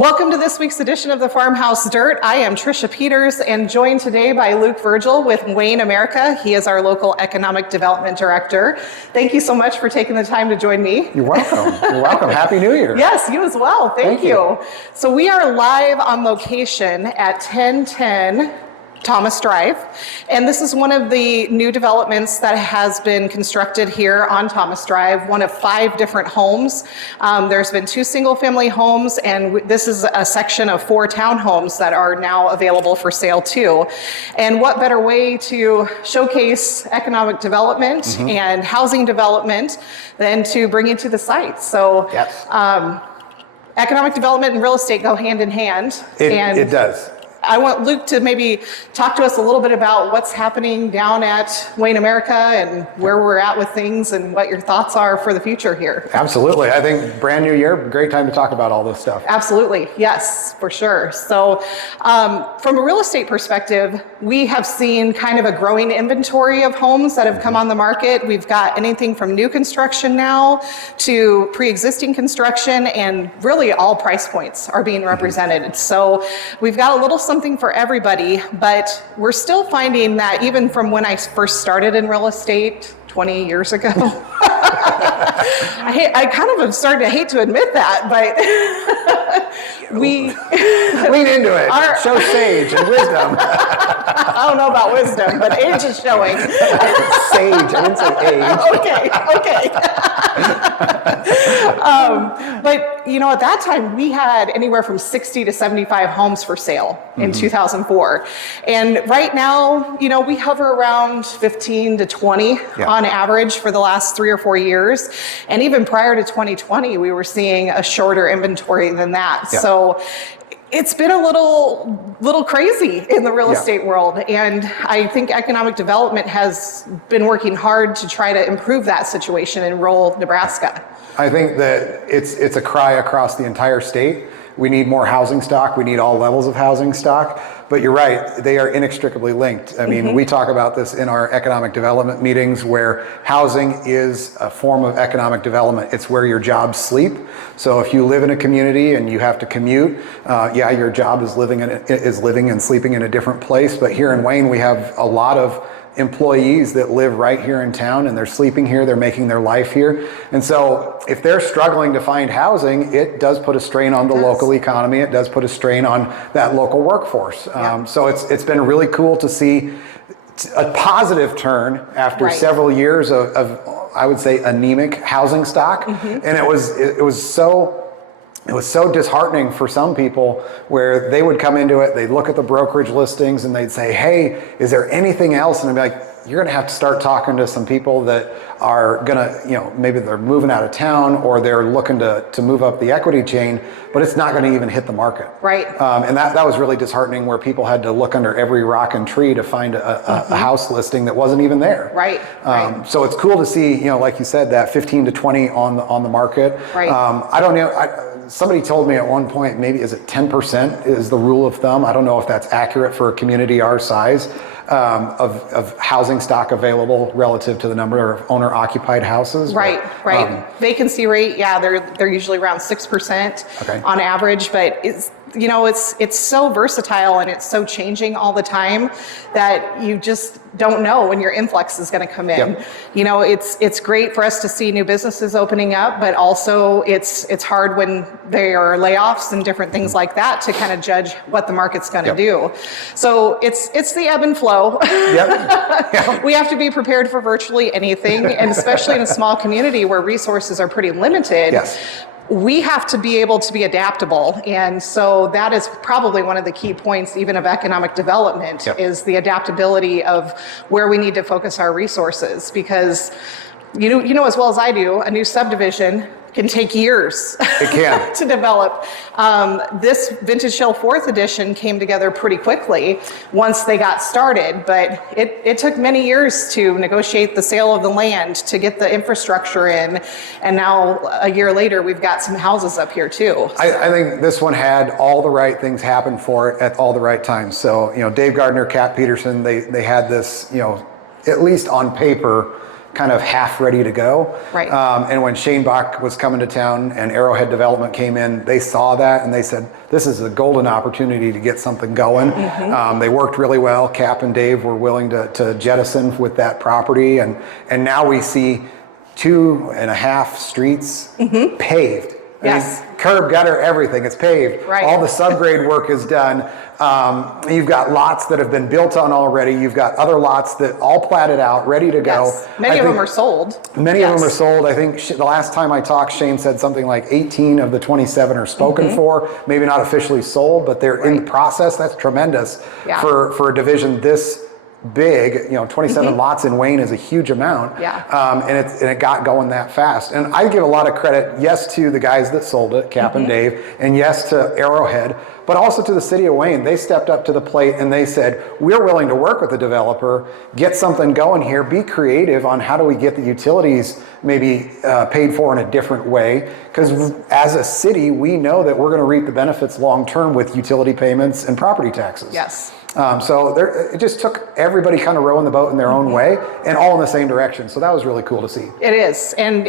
Welcome to this week's edition of the Farmhouse Dirt. I am Trisha Peters and joined today by Luke Virgil with Wayne America. He is our local economic development director. Thank you so much for taking the time to join me. You're welcome. You're welcome. Happy New Year. Yes, you as well. Thank you. So we are live on location at 1010 Thomas Drive, and this is one of the new developments that has been constructed here on Thomas Drive, one of 5 different homes. There's been 2 single-family homes, and this is a section of 4 townhomes that are now available for sale too. And what better way to showcase economic development and housing development than to bring you to the site? So yes. Economic development and real estate go hand in hand. It does. I want Luke to maybe talk to us a little bit about what's happening down at Wayne America and where we're at with things and what your thoughts are for the future here. Absolutely. I think brand new year, great time to talk about all this stuff. Absolutely. Yes, for sure. So from a real estate perspective, we have seen kind of a growing inventory of homes that have come on the market. We've got anything from new construction now to pre-existing construction, and really all price points are being represented. So we've got a little something for everybody, but we're still finding that even from when I first started in real estate 20 years ago, I kind of am starting to hate to admit that, but we lean into it. Show sage and wisdom. I don't know about wisdom, but age is showing. Sage, I didn't say age. Okay. But you know, at that time we had anywhere from 60 to 75 homes for sale in 2004. And right now, you know, we hover around 15 to 20 on average for the last 3 or 4 years. And even prior to 2020, we were seeing a shorter inventory than that. So it's been a little crazy in the real estate world, and I think economic development has been working hard to try to improve that situation in rural Nebraska. I think that it's a cry across the entire state. We need more housing stock. We need all levels of housing stock. But you're right, they are inextricably linked. I mean, we talk about this in our economic development meetings, where housing is a form of economic development. It's where your jobs sleep. So if you live in a community and you have to commute, your job is living and sleeping in a different place. But here in Wayne, we have a lot of employees that live right here in town, and they're sleeping here, they're making their life here. And so if they're struggling to find housing, it does put a strain on the local economy. It does put a strain on that local workforce. So it's been really cool to see a positive turn after several years of I would say anemic housing stock. And it was so disheartening for some people, where they would come into it, they'd look at the brokerage listings and they'd say, hey, is there anything else? And I'd be like, you're gonna have to start talking to some people that are gonna, you know, maybe they're moving out of town or they're looking to move up the equity chain, but it's not gonna even hit the market. Right. And that was really disheartening, where people had to look under every rock and tree to find a house listing that wasn't even there. Right. So it's cool to see, you know, like you said, that 15 to 20 on the market. Right. I don't know. Somebody told me at one point, maybe is it 10% is the rule of thumb? I don't know if that's accurate for a community our size, of housing stock available relative to the number of owner-occupied houses. Right. Vacancy rate, they're usually around 6% on average, but it's so versatile and it's so changing all the time that you just don't know when your influx is going to come in. You know, it's great for us to see new businesses opening up, but also it's hard when there are layoffs and different things like that to kind of judge what the market's going to do. So it's the ebb and flow. We have to be prepared for virtually anything, and especially in a small community where resources are pretty limited. We have to be able to be adaptable. And so that is probably one of the key points even of economic development is the adaptability of where we need to focus our resources, because you know as well as I do, a new subdivision can take years to develop. This Vintage Shell 4th edition came together pretty quickly once they got started, but it took many years to negotiate the sale of the land, to get the infrastructure in, and now a year later we've got some houses up here too. I think this one had all the right things happen for it at all the right times. So, you know, Dave Gardner, Kat Peterson, they had this, you know, at least on paper, kind of half ready to go. Right. And when Shane Bach was coming to town and Arrowhead Development came in, they saw that and they said, this is a golden opportunity to get something going. They worked really well. Cap and Dave were willing to jettison with that property. And now we see 2.5 streets paved. Yes. I mean, curb, gutter, everything. It's paved. Right. All the subgrade work is done. You've got lots that have been built on already. You've got other lots that all platted out, ready to go. Yes. Many of them are sold. Many of them are sold. I think the last time I talked, Shane said something like 18 of the 27 are spoken for. Maybe not officially sold, but they're in the process. That's tremendous for a division this big. 27 lots in Wayne is a huge amount. And it got going that fast. And I give a lot of credit, yes, to the guys that sold it, Cap and Dave, and yes to Arrowhead, but also to the city of Wayne. They stepped up to the plate and they said, we're willing to work with the developer, get something going here, be creative on how do we get the utilities maybe paid for in a different way. Because as a city, we know that we're going to reap the benefits long term with utility payments and property taxes. Yes. So it just took everybody kind of rowing the boat in their own way and all in the same direction. So that was really cool to see. It is. And,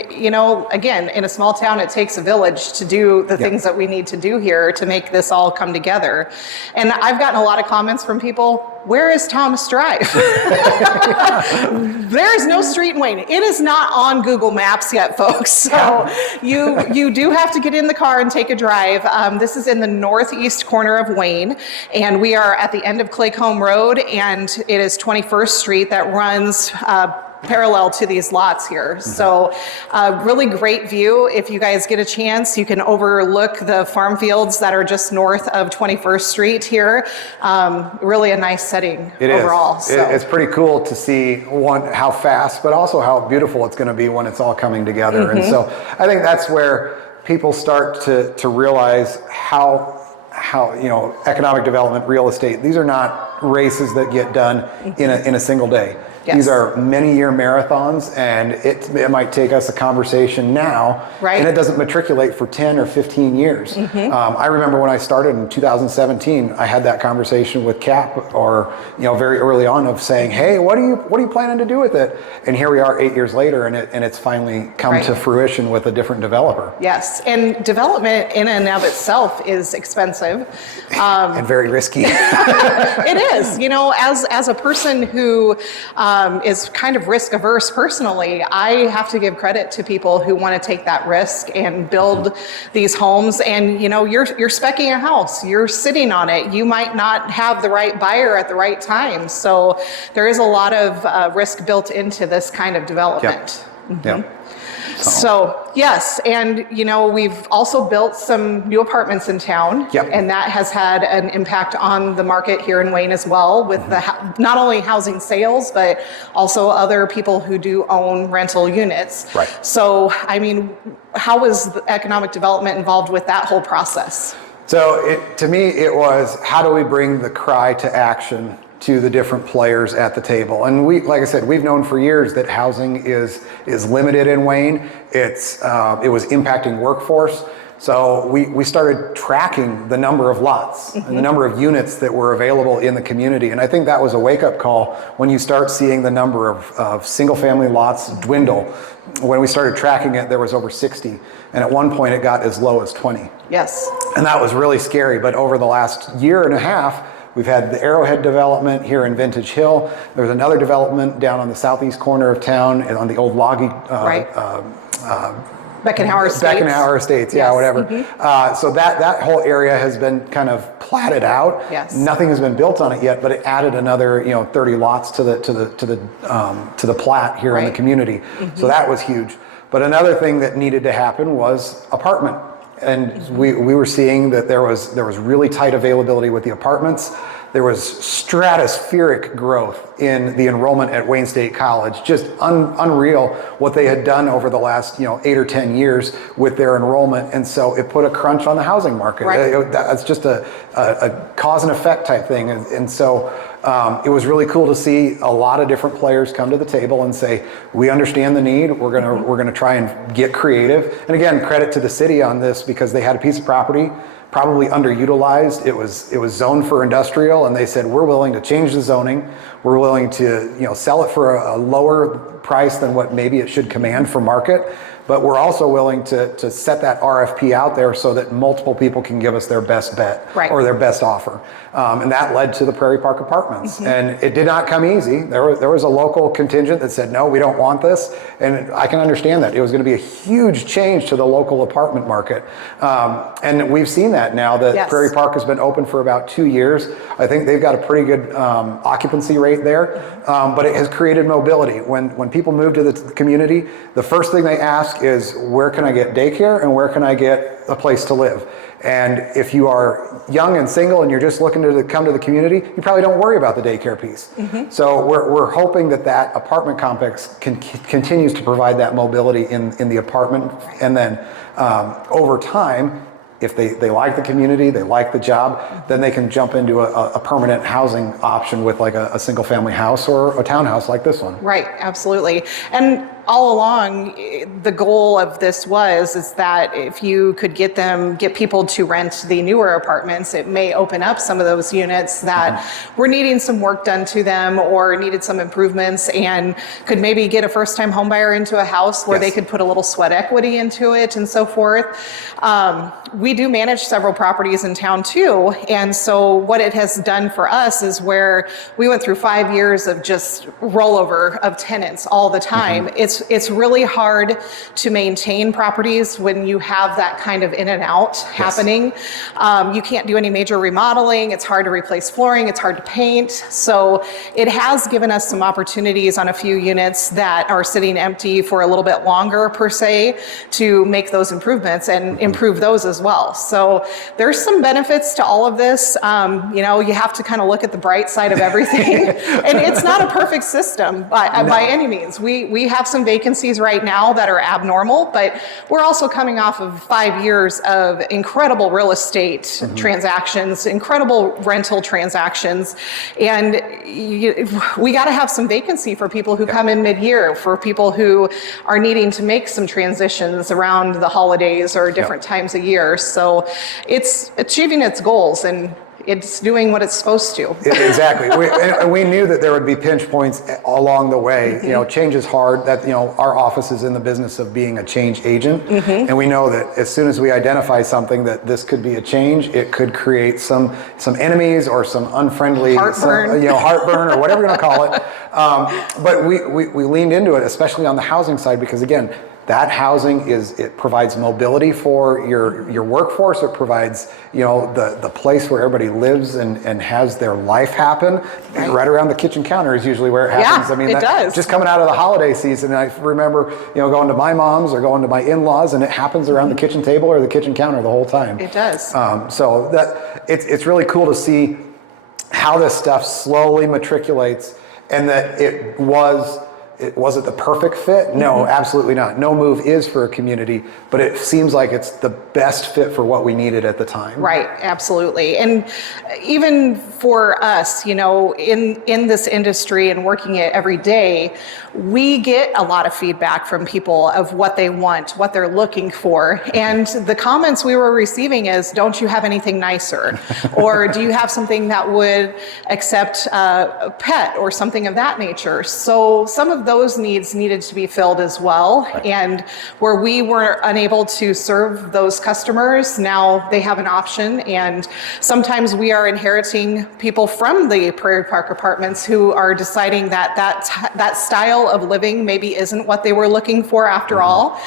again, in a small town, it takes a village to do the things that we need to do here to make this all come together. And I've gotten a lot of comments from people, where is Thomas Drive? There is no street in Wayne. It is not on Google Maps yet, folks. So you do have to get in the car and take a drive. This is in the northeast corner of Wayne, and we are at the end of Claycomb Road, and it is 21st Street that runs parallel to these lots here. So really great view. If you guys get a chance, you can overlook the farm fields that are just north of 21st Street here. Really a nice setting overall. So. It's pretty cool to see how fast, but also how beautiful it's going to be when it's all coming together. And so I think that's where people start to realize how economic development, real estate, these are not races that get done in a single day. Yes. These are many-year marathons, and it might take us a conversation now, and it doesn't matriculate for 10 or 15 years. I remember when I started in 2017, I had that conversation with Cap, or very early on, of saying, "Hey, what are you planning to do with it?" And here we are 8 years later, and it's finally come to fruition with a different developer. Yes, and development in and of itself is expensive and very risky. It is. As a person who is kind of risk averse personally, I have to give credit to people who want to take that risk and build these homes. And you're speccing a house, you're sitting on it. You might not have the right buyer at the right time. So there is a lot of risk built into this kind of development. So yes, and we've also built some new apartments in town, and that has had an impact on the market here in Wayne as well, with not only housing sales, but also other people who do own rental units. So, how was the economic development involved with that whole process? So to me, it was, how do we bring the cry to action to the different players at the table? And like I said, we've known for years that housing is limited in Wayne. It was impacting workforce. So we started tracking the number of lots and the number of units that were available in the community. And I think that was a wake-up call when you start seeing the number of single-family lots dwindle. When we started tracking it, there was over 60. And at one point, it got as low as 20. Yes. And that was really scary. But over the last year and a half, we've had the Arrowhead development here in Vintage Hill. There's another development down on the southeast corner of town on the old loggy Beckenhauer Estates. Beckenhauer Estates, whatever. So that whole area has been kind of platted out. Yes. Nothing has been built on it yet, but it added another 30 lots to the plat here in the community. So that was huge. But another thing that needed to happen was apartment. And we were seeing that there was really tight availability with the apartments. There was stratospheric growth in the enrollment at Wayne State College. Just unreal what they had done over the last 8 or 10 years with their enrollment. And so it put a crunch on the housing market. That's just a cause and effect type thing. And so it was really cool to see a lot of different players come to the table and say, we understand the need. We're gonna try and get creative. And again, credit to the city on this, because they had a piece of property. probably underutilized. It was zoned for industrial, and they said, we're willing to change the zoning. We're willing to sell it for a lower price than what maybe it should command for market. But we're also willing to set that RFP out there so that multiple people can give us their best bet or their best offer. And that led to the Prairie Park Apartments. And it did not come easy. There was a local contingent that said, no, we don't want this. And I can understand that. It was going to be a huge change to the local apartment market. And we've seen that now that Prairie Park has been open for about 2 years. I think they've got a pretty good occupancy rate there. But it has created mobility. When people move to the community, the first thing they ask is, where can I get daycare and where can I get a place to live? And if you are young and single and you're just looking to come to the community, you probably don't worry about the daycare piece. So we're hoping that apartment complex continues to provide that mobility in the apartment. And then over time, if they like the community, they like the job, then they can jump into a permanent housing option with like a single family house or a townhouse like this one. Right, absolutely. And all along, the goal of this is that if you could get people to rent the newer apartments, it may open up some of those units that were needing some work done to them or needed some improvements, and could maybe get a first-time home buyer into a house where they could put a little sweat equity into it and so forth. We do manage several properties in town too, and so what it has done for us is where we went through 5 years of just rollover of tenants all the time. It's really hard to maintain properties when you have that kind of in and out happening. You can't do any major remodeling. It's hard to replace flooring. It's hard to paint. So it has given us some opportunities on a few units that are sitting empty for a little bit longer per se to make those improvements and improve those as well. So there's some benefits to all of this. You have to kind of look at the bright side of everything. And it's not a perfect system by any means. We have some vacancies right now that are abnormal, but we're also coming off of 5 years of incredible real estate transactions, incredible rental transactions, and we got to have some vacancy for people who come in mid-year, for people who are needing to make some transitions around the holidays or different times of year. So it's achieving its goals, and it's doing what it's supposed to. Exactly. We knew that there would be pinch points along the way. Change is hard. That our office is in the business of being a change agent, and we know that as soon as we identify something that this could be a change, it could create some enemies or some unfriendly heartburn or whatever you're going to call it. But we leaned into it, especially on the housing side, because again, that housing it provides mobility for your workforce. It provides the place where everybody lives and has their life happen. Right around the kitchen counter is usually where it happens. Yeah, it does. Just coming out of the holiday season, I remember going to my mom's or going to my in-laws, and it happens around the kitchen table or the kitchen counter the whole time. It does. So that it's really cool to see how this stuff slowly matriculates, and that was it the perfect fit? No, absolutely not. No move is for a community, but it seems like it's the best fit for what we needed at the time. Right, absolutely. And even for us, in this industry and working it every day, we get a lot of feedback from people of what they want, what they're looking for. And the comments we were receiving is, don't you have anything nicer? Or do you have something that would accept a pet or something of that nature? So some of those needs needed to be filled as well. And where we were unable to serve those customers, now they have an option. And sometimes we are inheriting people from the Prairie Park Apartments who are deciding that style of living maybe isn't what they were looking for after all,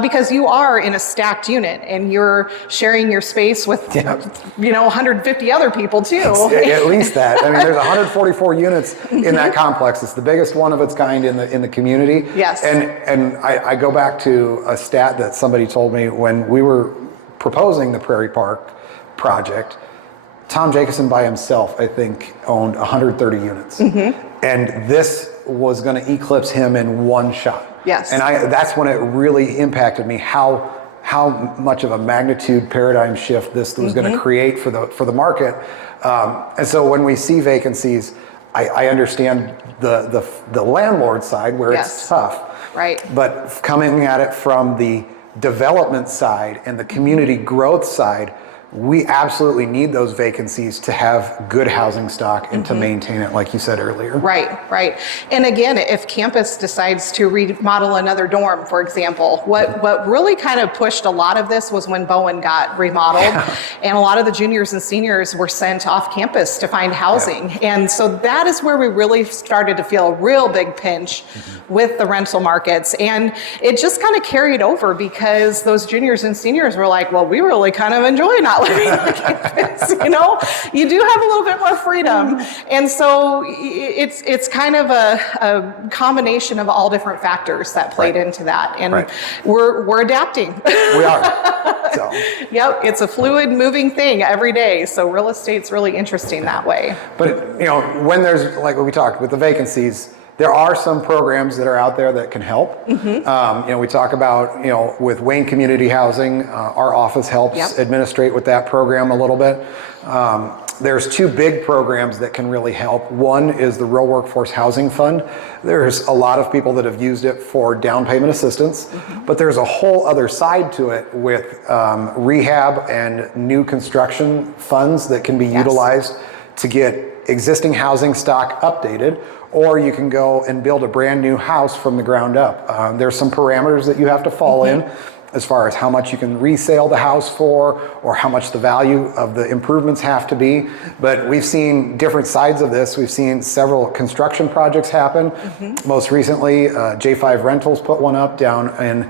because you are in a stacked unit and you're sharing your space with 150 other people too. At least that. I mean, there's 144 units in that complex. It's the biggest one of its kind in the community. Yes. And I go back to a stat that somebody told me when we were proposing the Prairie Park project. Tom Jacobson by himself, I think, owned 130 units. And this was going to eclipse him in one shot. Yes. And that's when it really impacted me how much of a magnitude paradigm shift this was going to create for the market. And so when we see vacancies, I understand the landlord side where it's tough. Right. But coming at it from the development side and the community growth side, we absolutely need those vacancies to have good housing stock and to maintain it, like you said earlier. Right. And again, if campus decides to remodel another dorm, for example, what really kind of pushed a lot of this was when Bowen got remodeled, and a lot of the juniors and seniors were sent off campus to find housing. And so that is where we really started to feel a real big pinch with the rental markets. And it just kind of carried over because those juniors and seniors were like, well, we really kind of enjoy not living on campus, you know? You do have a little bit more freedom. And so it's kind of a combination of all different factors that played into that. And we're adapting. We are. So. Yep, it's a fluid, moving thing every day. So real estate's really interesting that way. But, you know, when there's, like what we talked with the vacancies, there are some programs that are out there that can help. You know, we talk about, you know, with Wayne Community Housing, our office helps administrate with that program a little bit. There's two big programs that can really help. One is the Rural Workforce Housing Fund. There's a lot of people that have used it for down payment assistance, but there's a whole other side to it with rehab and new construction funds that can be utilized to get existing housing stock updated, or you can go and build a brand new house from the ground up. There's some parameters that you have to fall in as far as how much you can resale the house for, or how much the value of the improvements have to be. But we've seen different sides of this. We've seen several construction projects happen. Most recently, J5 Rentals put one up down in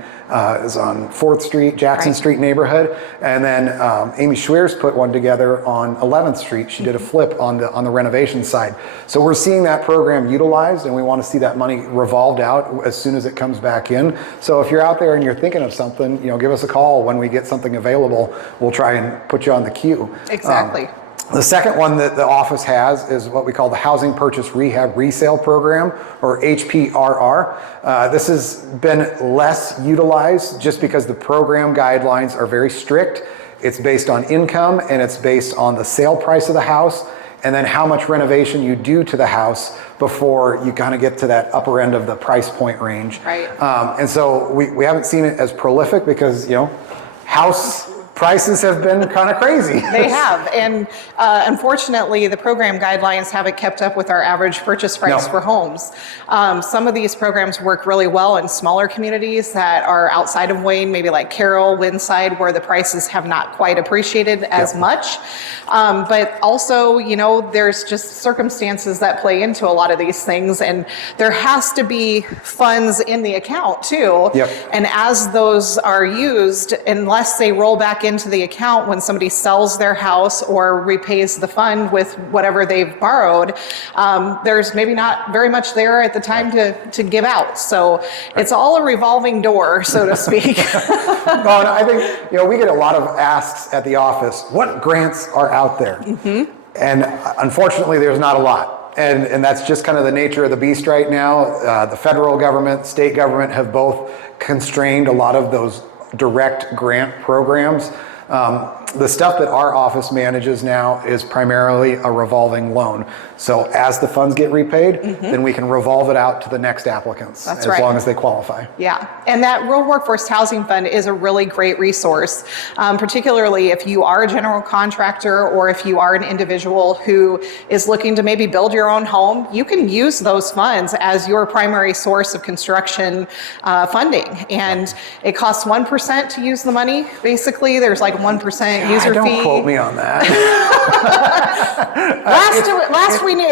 is on 4th Street, Jackson Street neighborhood. And then Amy Schweers put one together on 11th Street. She did a flip on the renovation side. So we're seeing that program utilized, and we want to see that money revolved out as soon as it comes back in. So if you're out there and you're thinking of something, you know, give us a call when we get something available. We'll try and put you on the queue. Exactly. The second one that the office has is what we call the Housing Purchase Rehab Resale Program, or HPRR. This has been less utilized just because the program guidelines are very strict. It's based on income, and it's based on the sale price of the house, and then how much renovation you do to the house before you kind of get to that upper end of the price point range. And so we haven't seen it as prolific because, you know, house prices have been kind of crazy. They have, and unfortunately, the program guidelines haven't kept up with our average purchase price for homes. Some of these programs work really well in smaller communities that are outside of Wayne, maybe like Carroll, Windside, where the prices have not quite appreciated as much. But also, you know, there's just circumstances that play into a lot of these things, and there has to be funds in the account too. And as those are used, unless they roll back into the account when somebody sells their house or repays the fund with whatever they've borrowed, there's maybe not very much there at the time to give out. So it's all a revolving door, so to speak. Well, I think, you know, we get a lot of asks at the office, what grants are out there? And unfortunately, there's not a lot. And that's just kind of the nature of the beast right now. The federal government, state government have both constrained a lot of those direct grant programs. The stuff that our office manages now is primarily a revolving loan. So as the funds get repaid, then we can revolve it out to the next applicants as long as they qualify. Yeah, and that Rural Workforce Housing Fund is a really great resource, particularly if you are a general contractor or if you are an individual who is looking to maybe build your own home. You can use those funds as your primary source of construction funding. And it costs 1% to use the money. Basically, there's like 1% user fee. Don't quote me on that. Last we knew.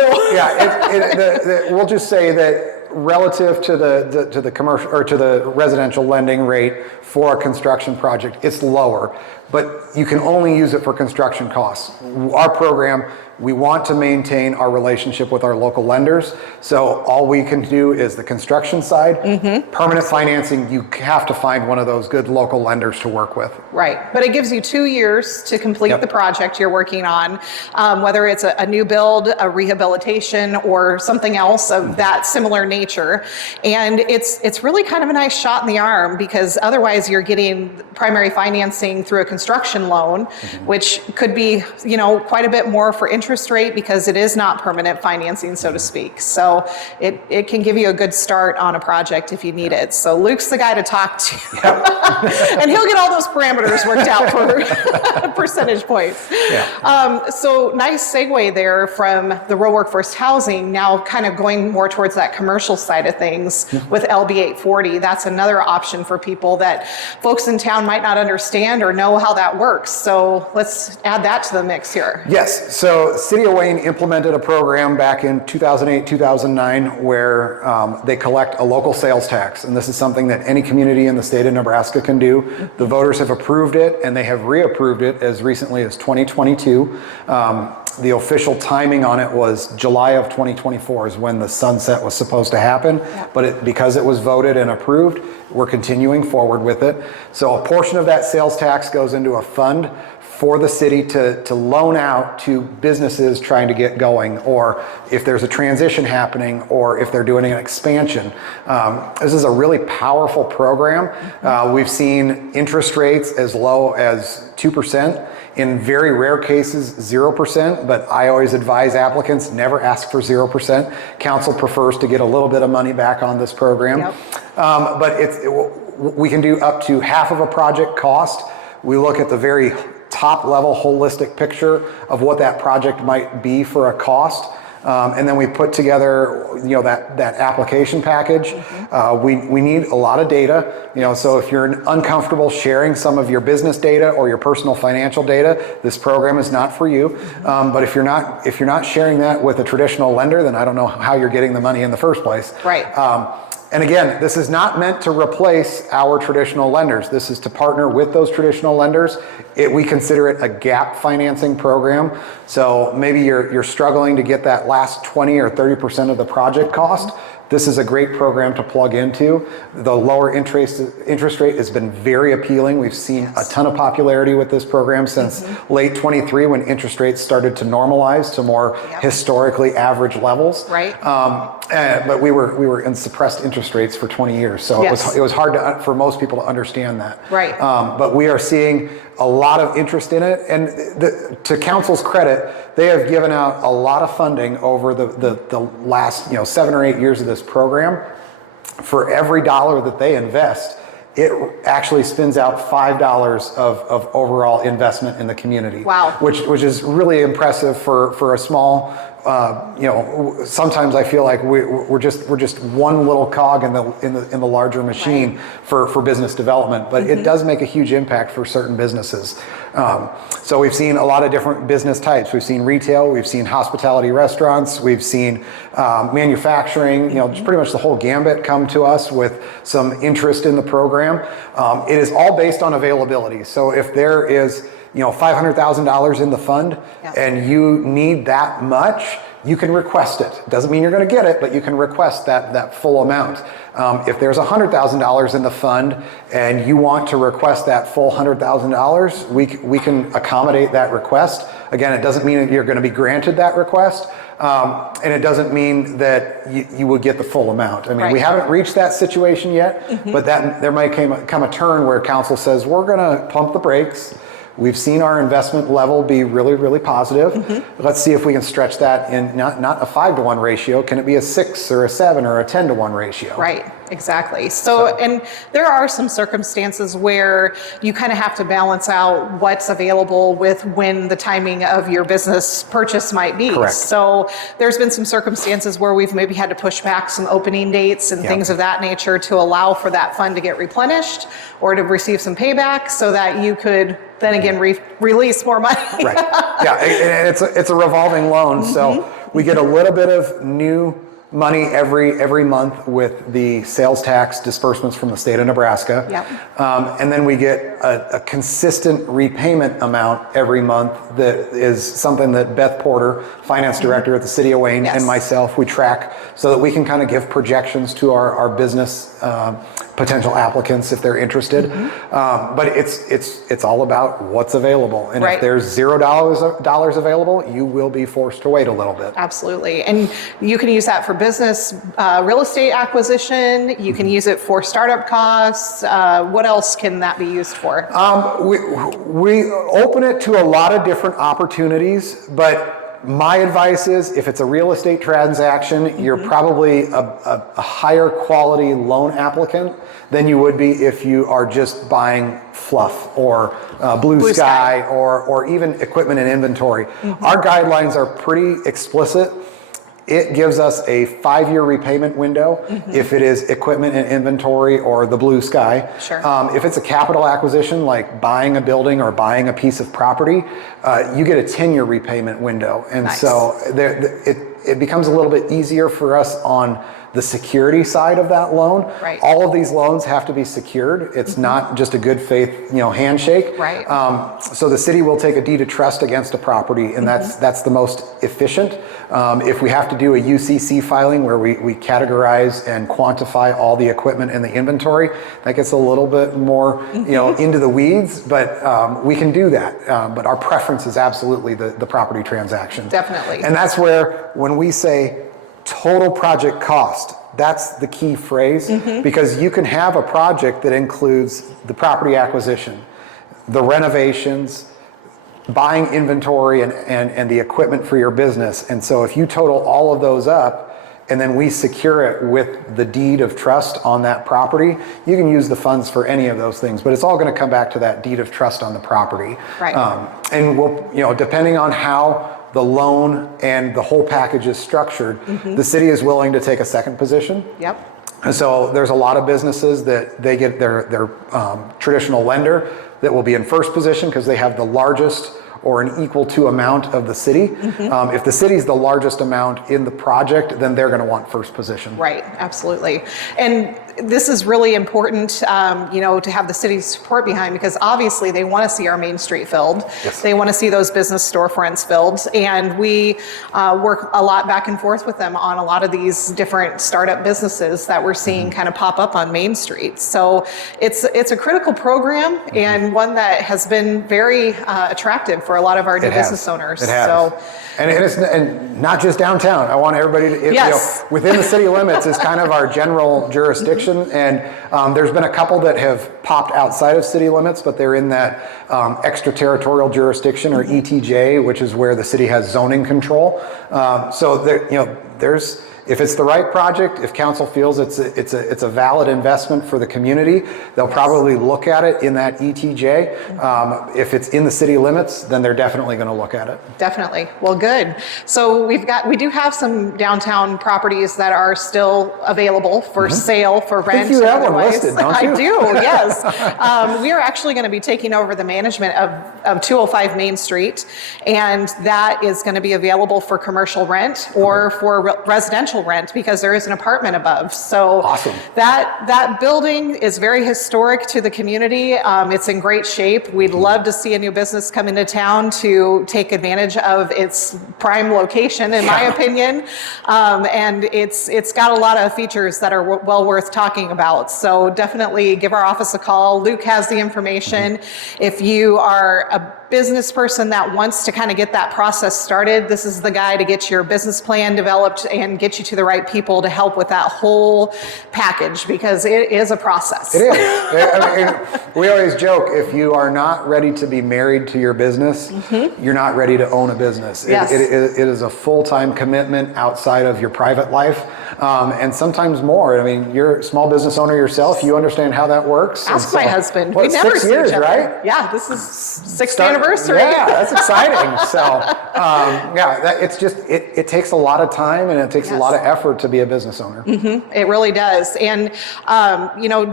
We'll just say that relative to the commercial or to the residential lending rate for a construction project, it's lower, but you can only use it for construction costs. Our program, we want to maintain our relationship with our local lenders. So all we can do is the construction side. Permanent financing, you have to find one of those good local lenders to work with. Right, but it gives you 2 years to complete the project you're working on, whether it's a new build, a rehabilitation, or something else of that similar nature. And it's really kind of a nice shot in the arm, because otherwise you're getting primary financing through a construction loan, which could be, quite a bit more for interest rate because it is not permanent financing, so to speak. So it can give you a good start on a project if you need it. So Luke's the guy to talk to. And he'll get all those parameters worked out for percentage points. So nice segue there from the rural workforce housing, now kind of going more towards that commercial side of things with LB 840. That's another option for people that folks in town might not understand or know how that works. So let's add that to the mix here. Yes, so City of Wayne implemented a program back in 2008, 2009 where they collect a local sales tax. And this is something that any community in the state of Nebraska can do. The voters have approved it and they have reapproved it as recently as 2022. The official timing on it was July of 2024 is when the sunset was supposed to happen. But because it was voted and approved, we're continuing forward with it. So a portion of that sales tax goes into a fund for the city to loan out to businesses trying to get going, or if there's a transition happening, or if they're doing an expansion. This is a really powerful program. We've seen interest rates as low as 2%. In very rare cases, 0%, but I always advise applicants never ask for 0%. Council prefers to get a little bit of money back on this program. But we can do up to half of a project cost. We look at the very top level holistic picture of what that project might be for a cost. And then we put together, that application package. We need a lot of data, so if you're uncomfortable sharing some of your business data or your personal financial data, this program is not for you. But if you're not sharing that with a traditional lender, then I don't know how you're getting the money in the first place. Right. And again, this is not meant to replace our traditional lenders. This is to partner with those traditional lenders. We consider it a gap financing program. So maybe you're struggling to get that last 20 or 30% of the project cost. This is a great program to plug into. The lower interest rate has been very appealing. We've seen a ton of popularity with this program since late 23 when interest rates started to normalize to more historically average levels. Right. But we were in suppressed interest rates for 20 years, so it was hard for most people to understand that. Right. But we are seeing a lot of interest in it, and to council's credit, they have given out a lot of funding over the last 7 or 8 years of this program. For every dollar that they invest, it actually spins out $5 of overall investment in the community. Wow. Which is really impressive for a small. Sometimes I feel like we're just one little cog in the larger machine for business development, but it does make a huge impact for certain businesses. So we've seen a lot of different business types. We've seen retail, we've seen hospitality restaurants, we've seen manufacturing. Just pretty much the whole gambit come to us with some interest in the program. It is all based on availability. So if there is $500,000 in the fund and you need that much, you can request it. Doesn't mean you're going to get it, but you can request that full amount. If there's $100,000 in the fund and you want to request that full $100,000, we can accommodate that request. Again, it doesn't mean that you're going to be granted that request, and it doesn't mean that you will get the full amount. I mean, we haven't reached that situation yet, but there might come a turn where council says, we're going to pump the brakes. We've seen our investment level be really, really positive. Let's see if we can stretch that in not a 5-to-1 ratio. Can it be a 6 or a 7 or a 10-to-1 ratio? Right, exactly. So, and there are some circumstances where you kind of have to balance out what's available with when the timing of your business purchase might be. Correct. So there's been some circumstances where we've maybe had to push back some opening dates and things of that nature to allow for that fund to get replenished or to receive some payback so that you could then again release more money. Right. Yeah, and it's a revolving loan, so we get a little bit of new money every month with the sales tax disbursements from the state of Nebraska. And then we get a consistent repayment amount every month that is something that Beth Porter, finance director at the City of Wayne, and myself, we track so that we can kind of give projections to our business potential applicants if they're interested. But it's all about what's available. And if there's $0 available, you will be forced to wait a little bit. Absolutely. And you can use that for business, real estate acquisition. You can use it for startup costs. What else can that be used for? We open it to a lot of different opportunities, but my advice is if it's a real estate transaction, you're probably a higher quality loan applicant than you would be if you are just buying fluff or blue sky or even equipment and inventory. Our guidelines are pretty explicit. It gives us a 5-year repayment window if it is equipment and inventory or the blue sky. Sure. If it's a capital acquisition like buying a building or buying a piece of property, you get a 10-year repayment window. And so it becomes a little bit easier for us on the security side of that loan. Right. All of these loans have to be secured. It's not just a good faith, handshake. Right. So the city will take a deed of trust against a property, and that's the most efficient. If we have to do a UCC filing where we categorize and quantify all the equipment and the inventory, that gets a little bit more, into the weeds, but we can do that. But our preference is absolutely the property transaction. Definitely. And that's where when we say total project cost, that's the key phrase, because you can have a project that includes the property acquisition, the renovations, buying inventory and the equipment for your business. And so if you total all of those up and then we secure it with the deed of trust on that property, you can use the funds for any of those things, but it's all going to come back to that deed of trust on the property. Right. And we'll, depending on how the loan and the whole package is structured, the city is willing to take a second position. Yep. And so there's a lot of businesses that they get their traditional lender that will be in first position because they have the largest or an equal to amount of the city. If the city's the largest amount in the project, then they're going to want first position. Right, absolutely. And this is really important, to have the city's support behind, because obviously they want to see our Main Street filled. Yes. They want to see those business storefronts filled. And we work a lot back and forth with them on a lot of these different startup businesses that we're seeing kind of pop up on Main Street. So it's a critical program and one that has been very attractive for a lot of our new business owners. It has. So, and not just downtown. I want everybody to, within the city limits is kind of our general jurisdiction. And there's been a couple that have popped outside of city limits, but they're in that extraterritorial jurisdiction, or ETJ, which is where the city has zoning control. So there's, if it's the right project, if council feels it's a valid investment for the community, they'll probably look at it in that ETJ. If it's in the city limits, then they're definitely going to look at it. Definitely. Well, good. So we do have some downtown properties that are still available for sale, for rent. I think you have one listed, don't you? I do, yes. We are actually going to be taking over the management of 205 Main Street, and that is going to be available for commercial rent or for residential rent, because there is an apartment above. So awesome. That building is very historic to the community. It's in great shape. We'd love to see a new business come into town to take advantage of its prime location, in my opinion. And it's got a lot of features that are well worth talking about. So definitely give our office a call. Luke has the information. If you are a business person that wants to kind of get that process started, this is the guy to get your business plan developed and get you to the right people to help with that whole package, because it is a process. It is. I mean, we always joke, if you are not ready to be married to your business, you're not ready to own a business. Yes. It is a full-time commitment outside of your private life, and sometimes more. I mean, you're a small business owner yourself. You understand how that works. Ask my husband. What, we never 6 see years, each other. right? Yeah, this is 6th anniversary. Yeah, that's exciting. So, it takes a lot of time and it takes a lot of effort to be a business owner. It really does. And,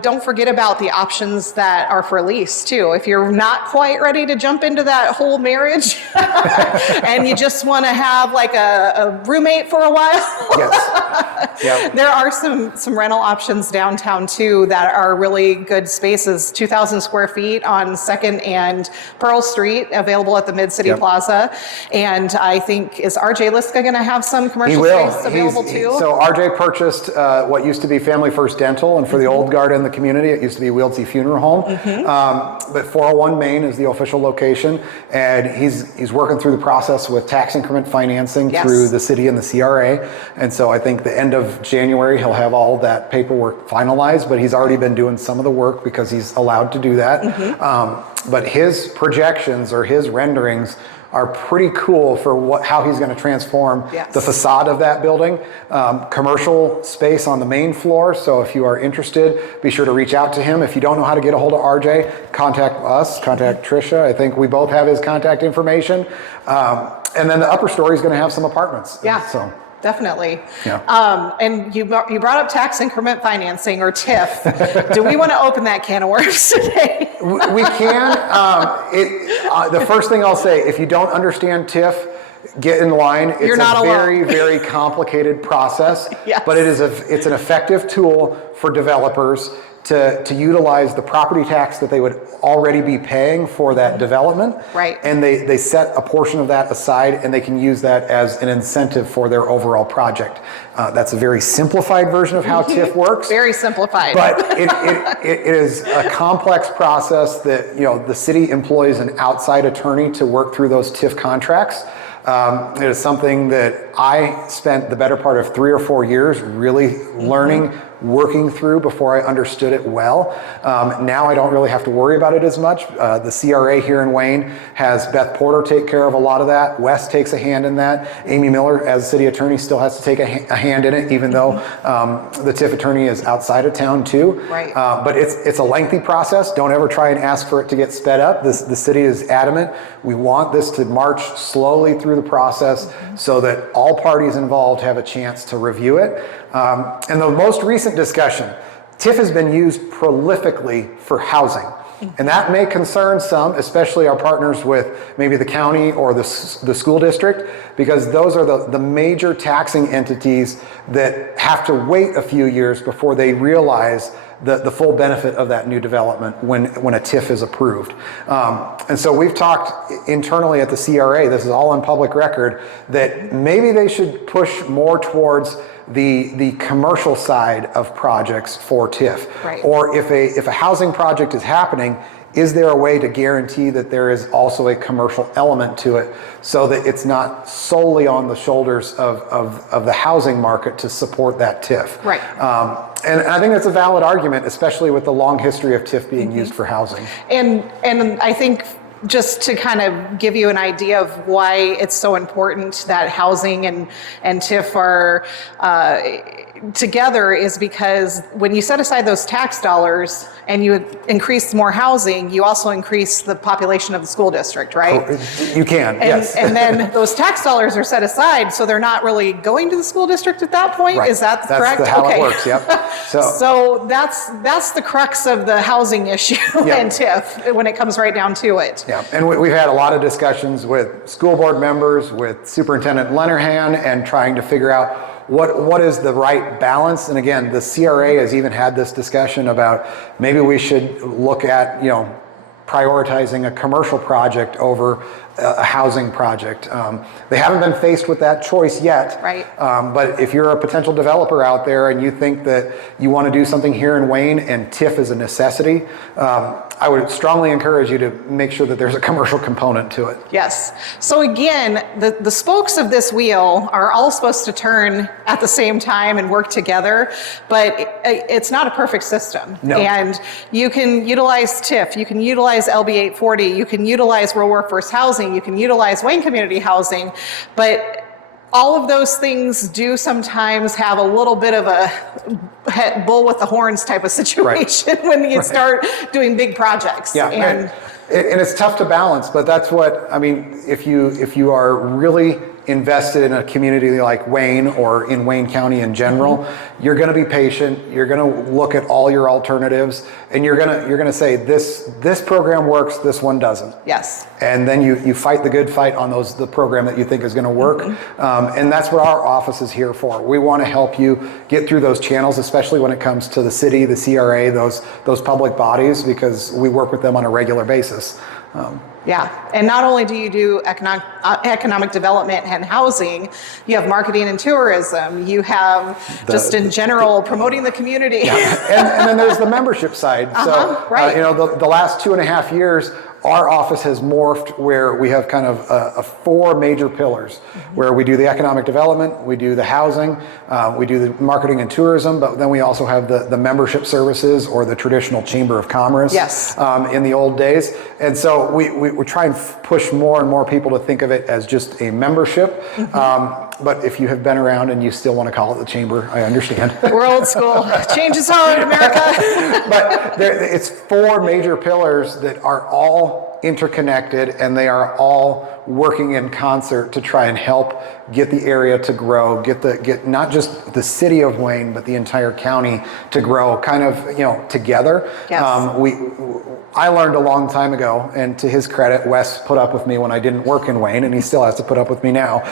don't forget about the options that are for lease too. If you're not quite ready to jump into that whole marriage and you just want to have like a roommate for a while. Yes. Yep. There are some rental options downtown too that are really good spaces. 2,000 square feet on 2nd and Pearl Street, available at the Mid-City Plaza. And I think, is RJ Liska going to have some commercial space available too. So RJ purchased what used to be Family First Dental, and for the old guard in the community, it used to be Wiltsey Funeral Home. But 401 Main is the official location, and he's working through the process with tax increment financing through the city and the CRA. And so I think the end of January he'll have all that paperwork finalized, but he's already been doing some of the work because he's allowed to do that. But his projections or his renderings are pretty cool for how he's going to transform the facade of that building. Commercial space on the main floor, so if you are interested, be sure to reach out to him. If you don't know how to get a hold of RJ, contact us, contact Trisha. I think we both have his contact information. And then the upper story is going to have some apartments. So. Definitely. And you brought up tax increment financing, or TIF. Do we want to open that can of worms today? We can. The first thing I'll say, if you don't understand TIF, get in line. It's a very, very complicated process, but it's an effective tool for developers to utilize the property tax that they would already be paying for that development. And they set a portion of that aside, and they can use that as an incentive for their overall project. That's a very simplified version of how TIF works. Very simplified. But it is a complex process that, the city employs an outside attorney to work through those TIF contracts. It is something that I spent the better part of 3 or 4 years really learning, working through before I understood it well. Now I don't really have to worry about it as much. The CRA here in Wayne has Beth Porter take care of a lot of that. Wes takes a hand in that. Amy Miller, as city attorney, still has to take a hand in it, even though the TIF attorney is outside of town too. But it's a lengthy process. Don't ever try and ask for it to get sped up. The city is adamant. We want this to march slowly through the process so that all parties involved have a chance to review it. And the most recent discussion, TIF has been used prolifically for housing. And that may concern some, especially our partners with maybe the county or the school district, because those are the major taxing entities that have to wait a few years before they realize the full benefit of that new development when a TIF is approved. And so we've talked internally at the CRA, this is all on public record, that maybe they should push more towards the commercial side of projects for TIF. Or if a housing project is happening, is there a way to guarantee that there is also a commercial element to it so that it's not solely on the shoulders of the housing market to support that TIF? And I think that's a valid argument, especially with the long history of TIF being used for housing. And I think, just to kind of give you an idea of why it's so important that housing and TIF are together, is because when you set aside those tax dollars and you increase more housing, you also increase the population of the school district, right? You can, yes. And then those tax dollars are set aside, so they're not really going to the school district at that point. Is that correct? That's how it works, So that's the crux of the housing issue in TIF when it comes right down to it. And we've had a lot of discussions with school board members, with Superintendent Lenerhan, and trying to figure out what is the right balance. And again, the CRA has even had this discussion about maybe we should look at, prioritizing a commercial project over a housing project. They haven't been faced with that choice yet. But if you're a potential developer out there and you think that you want to do something here in Wayne and TIF is a necessity, I would strongly encourage you to make sure that there's a commercial component to it. Yes. So again, the spokes of this wheel are all supposed to turn at the same time and work together, but it's not a perfect system. And you can utilize TIF, you can utilize LB 840, you can utilize rural workforce housing, you can utilize Wayne community housing, but all of those things do sometimes have a little bit of a bull with the horns type of situation when you start doing big projects. And it's tough to balance, but that's what, I mean, if you are really invested in a community like Wayne or in Wayne County in general, you're going to be patient. You're going to look at all your alternatives, and you're going to say this program works, this one doesn't. And then you fight the good fight on the program that you think is going to work. And that's what our office is here for. We want to help you get through those channels, especially when it comes to the city, the CRA, those public bodies, because we work with them on a regular basis. Yeah, and not only do you do economic development and housing, you have marketing and tourism. You have just in general promoting the community. Yeah. and then there's the membership side. Right. The last 2.5 years, our office has morphed where we have kind of 4 major pillars, where we do the economic development, we do the housing, we do the marketing and tourism, but then we also have the membership services, or the traditional Chamber of Commerce. Yes. In the old days. And so we try and push more and more people to think of it as just a membership. But if you have been around and you still want to call it the Chamber, I understand. We're old school. Change is hard, America. But it's 4 major pillars that are all interconnected, and they are all working in concert to try and help get the area to grow, get not just the city of Wayne, but the entire county to grow, kind of, together. Yes. I learned a long time ago, and to his credit, Wes put up with me when I didn't work in Wayne, and he still has to put up with me now.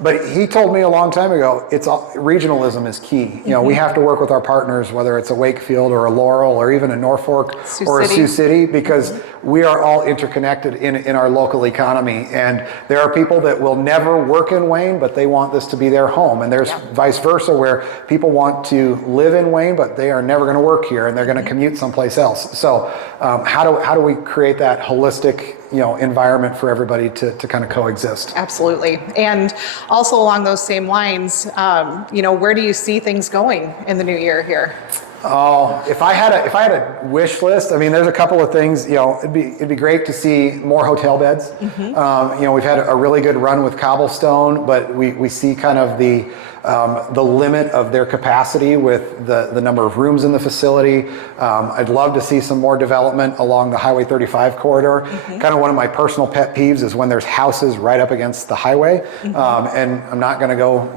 But he told me a long time ago, regionalism is key. We have to work with our partners, whether it's a Wakefield or a Laurel or even a Norfolk or a Sioux City, because we are all interconnected in our local economy. And there are people that will never work in Wayne, but they want this to be their home. And there's vice versa, where people want to live in Wayne, but they are never going to work here, and they're going to commute someplace else. So how do we create that holistic environment for everybody to kind of coexist? Absolutely. And also along those same lines, where do you see things going in the new year here? Oh, if I had a wish list, I mean, there's a couple of things. It'd be great to see more hotel beds. We've had a really good run with Cobblestone, but we see kind of the limit of their capacity with the number of rooms in the facility. I'd love to see some more development along the Highway 35 corridor. Kind of one of my personal pet peeves is when there's houses right up against the highway. And I'm not going to go,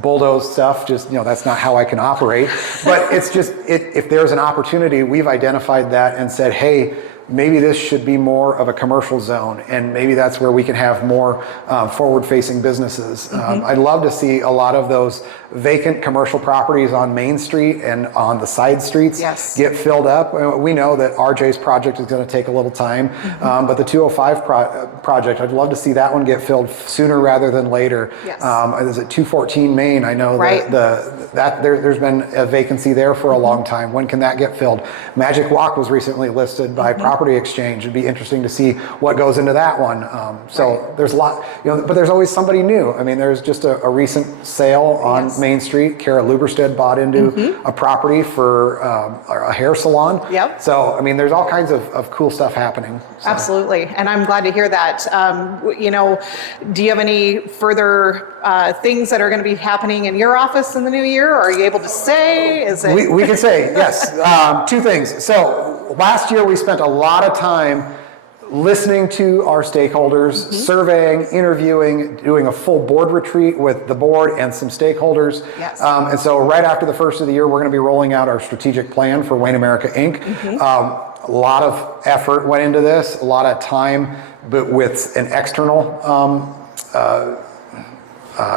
bulldoze stuff. Just, that's not how I can operate. But it's just, if there's an opportunity, we've identified that and said, hey, maybe this should be more of a commercial zone, and maybe that's where we can have more forward-facing businesses. I'd love to see a lot of those vacant commercial properties on Main Street and on the side streets get filled up. We know that RJ's project is going to take a little time, but the 205 project, I'd love to see that one get filled sooner rather than later. Is it 214 Main? I know that there's been a vacancy there for a long time. When can that get filled? Magic Walk was recently listed by Property Exchange. It'd be interesting to see what goes into that one. There's a lot, but there's always somebody new. I mean, there's just a recent sale on Main Street. Kara Luberstead bought into a property for a hair salon. So, I mean, there's all kinds of cool stuff happening. So. Absolutely. And I'm glad to hear that. Do you have any further things that are going to be happening in your office in the new year? Or are you able to say? We can say, yes. 2 things. So last year we spent a lot of time listening to our stakeholders, surveying, interviewing, doing a full board retreat with the board and some stakeholders. And so right after the first of the year, we're going to be rolling out our strategic plan for Wayne America Inc. A lot of effort went into this, a lot of time, but with an external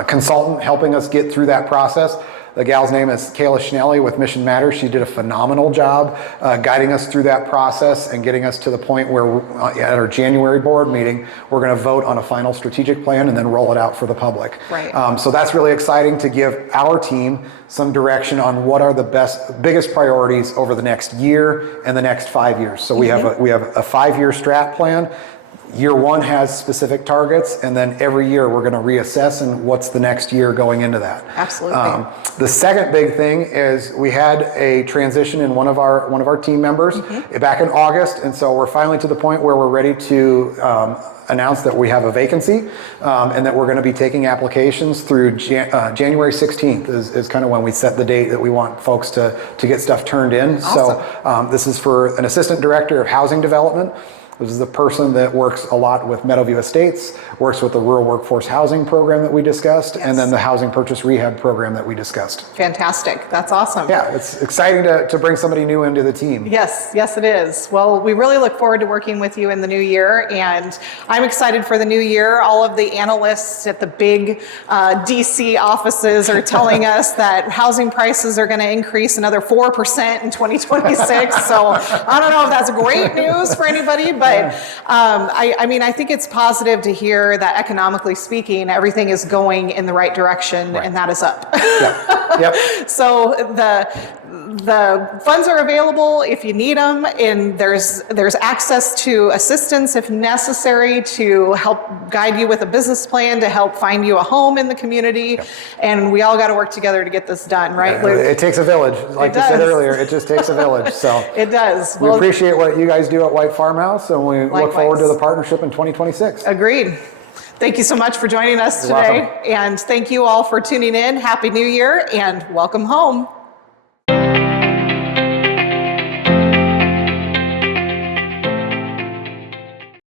consultant helping us get through that process. The gal's name is Kayla Schnelly with Mission Matters. She did a phenomenal job guiding us through that process and getting us to the point where at our January board meeting, we're going to vote on a final strategic plan and then roll it out for the public. So that's really exciting to give our team some direction on what are the biggest priorities over the next year and the next 5 years. So we have a 5-year strat plan. Year 1 has specific targets, and then every year we're going to reassess and what's the next year going into that. Absolutely. The second big thing is we had a transition in one of our team members back in August, and so we're finally to the point where we're ready to announce that we have a vacancy and that we're going to be taking applications through January 16th is kind of when we set the date that we want folks to get stuff turned in. So this is for an assistant director of housing development. This is the person that works a lot with Meadowview Estates, works with the rural workforce housing program that we discussed, and then the housing purchase rehab program that we discussed. Fantastic. That's awesome. Yeah, it's exciting to bring somebody new into the team. Yes, it is. Well, we really look forward to working with you in the new year, and I'm excited for the new year. All of the analysts at the big DC offices are telling us that housing prices are going to increase another 4% in 2026. So I don't know if that's great news for anybody, but But I mean, I think it's positive to hear that economically speaking, everything is going in the right direction, and that is up. Yep. So the funds are available if you need them, and there's access to assistance if necessary to help guide you with a business plan, to help find you a home in the community. And we all got to work together to get this done, right, Luke? It takes a village. Like you said earlier, it just takes a village. So it does. We appreciate what you guys do at White Farmhouse, and we Likewise. look forward to the partnership in 2026. Agreed. Thank you so much for joining us today. Welcome. And thank you all for tuning in. Happy New Year and welcome home.